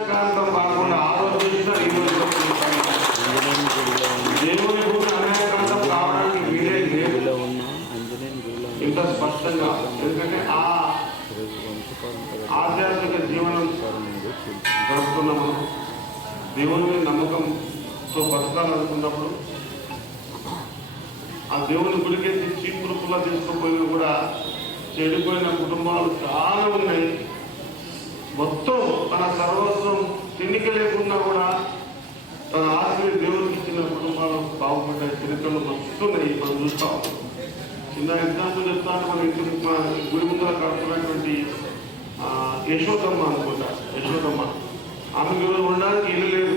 అన్యాయకాంతం కాకుండా ఆ రోజు చేసిన ఈ రోజు దేవుని భూమి అన్యాయకాంతం కావడానికి వీడే లేదు ఇంత స్పష్టంగా. ఎందుకంటే ఆ ఆధ్యాత్మిక జీవనం గడుపుతున్నాము. దేవుని మీద నమ్మకంతో బతకాలనుకున్నప్పుడు ఆ దేవుని గుడికెత్తి చీపురు పుల్ల తీసుకుపోయినా కూడా చెడిపోయిన కుటుంబాలు చాలా ఉన్నాయి. మొత్తం తన సర్వస్వం తిన్నిక లేకుండా కూడా తన ఆస్తిని దేవునికి ఇచ్చిన కుటుంబాలు బాగుపడ్డ చరిత్రలు వస్తున్నాయి. మనం చూస్తాం. చిన్న ఎగ్జాంపుల్ చెప్తాను. మన ఇంటి మన గుడి ముందర కడుతున్నటువంటి యశోదమ్మ అనుకుంటా, యశోదమ్మ ఆమెకు ఈరోజు ఉండడానికి ఇల్లు లేదు,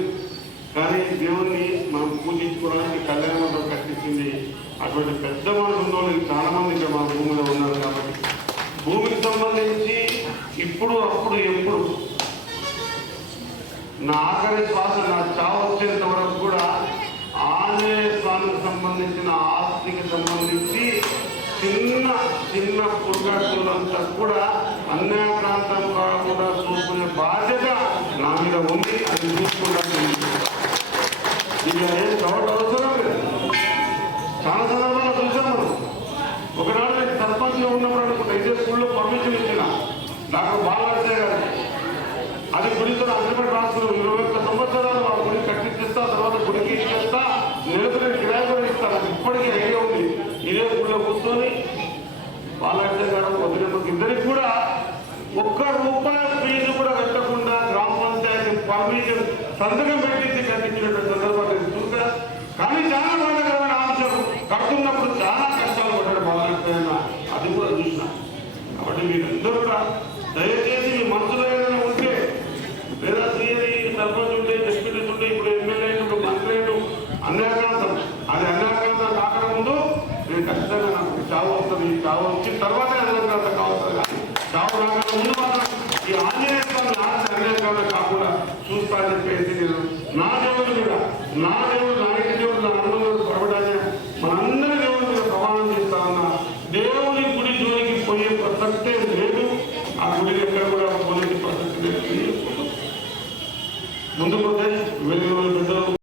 కానీ దేవుణ్ణి మనం పూజించుకోవడానికి కళ్యాణ మండపం కట్టించింది. అటువంటి పెద్ద మనసు ఉన్న వాళ్ళు చాలా మంది ఇక్కడ మన భూమిలో ఉన్నారు. కాబట్టి భూమికి సంబంధించి ఇప్పుడు అప్పుడు ఎప్పుడు నా ఆఖరి శ్వాస నా చావు వచ్చేంత వరకు కూడా ఆంజనేయ స్వామికి సంబంధించిన ఆస్తికి సంబంధించి చిన్న చిన్న పురుగట్టులంతా కూడా అన్యాక్రాంతం కాకుండా చూసుకునే బాధ్యత నా మీద ఉంది. అది చూసుకుంటాను. ఇక ఏం డౌట్ అవసరం లేదు. చాలా సందర్భాలు చూసాం మనం. ఒకనాడు నేను సర్పంచ్గా ఉన్నప్పుడు అనుకుంటా ఇదే స్కూల్లో పర్మిషన్ ఇచ్చిన డాక్టర్ బాలరాజే గారు. అది గుడితో అగ్రిమెంట్ రాసుకుని 21 సంవత్సరాలు ఆ గుడి కట్టించేస్తా, తర్వాత గుడికి ఇచ్చేస్తా, నెలకొని కిరాయి కూడా ఇస్తాను. అది ఇప్పటికీ ఐడియా ఉంది. ఇదే గుడిలో కూర్చొని బాలరాజే గారు వదిలేందుకు ఇద్దరికి కూడా ₹1 ఫీజు కూడా కట్టకుండా గ్రామ పంచాయతీ పర్మిషన్ సంతకం పెట్టించి కట్టించినటువంటి సందర్భాలు చూసా. కానీ చాలా బాధాకరమైన అంశం, కడుతున్నప్పుడు చాలా కష్టాలు పడ్డాడు బాలరాజే. అది కూడా చూసిన. కాబట్టి మీరందరూ కూడా దయచేసి మీ మనసులో ఏదైనా ఉంటే, లేదా సీఎని సర్పంచ్ ఉంటే, డిప్యూటీస్ ఉంటే, ఇప్పుడు ఎమ్మెల్యే అయినప్పుడు మంత్రి అయినప్పుడు అన్యాక్రాంతం, అది అన్యాక్రాంతం కాకడ ముందు నేను ఖచ్చితంగా నాకు చావు వస్తుంది. చావు వచ్చిన తర్వాతే అన్యాక్రాంతం కావస్తుంది. కానీ చావు రాకుండా ముందు మాత్రం ఈ ఆంజనేయ స్వామి ఆస్తి అన్యాక్రాంతం కాకుండా చూస్తా అని చెప్పేసి నేను నా దేవుడి మీద, నా దేవుడు, నా ఇంటి దేవుడు, నా అన్నంలో పడబడాలి మనందరి దేవుడి మీద ప్రమాణం చేస్తా ఉన్నా. దేవుని గుడి జోలికి పోయే ప్రసక్తే లేదు. ఆ గుడి ఎక్కడ కూడా పోలే ప్రసక్తి లేదు. ముందుకు